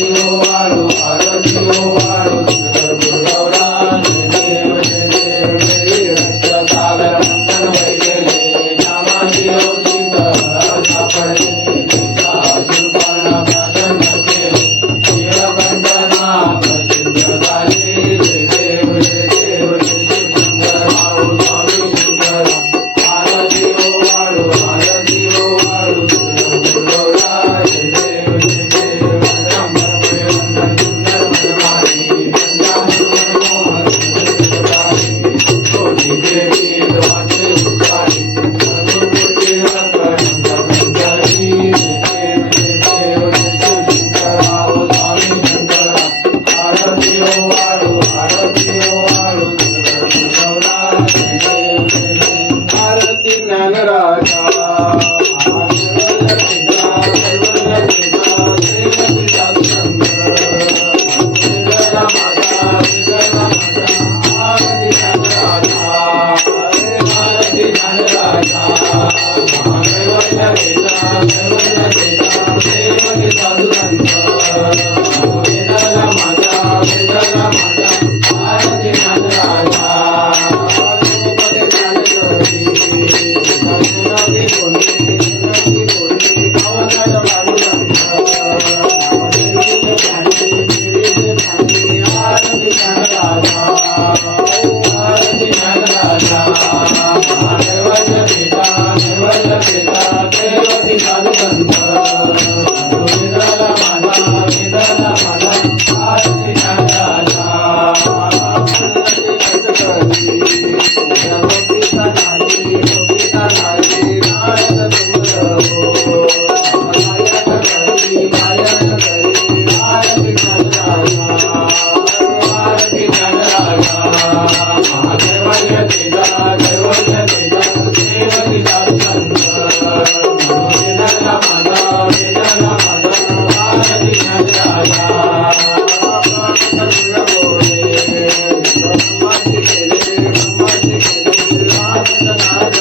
ভারতীয় আরও ভারতীয় વાળો વાળો જીવો વાળો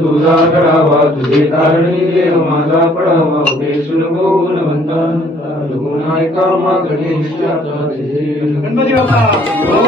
तुझा घडावा तुझे कारणी देव माझा पडावा उभे सुलभो गुणवंता गुणायका मा गणेश गणपती बाप्पा.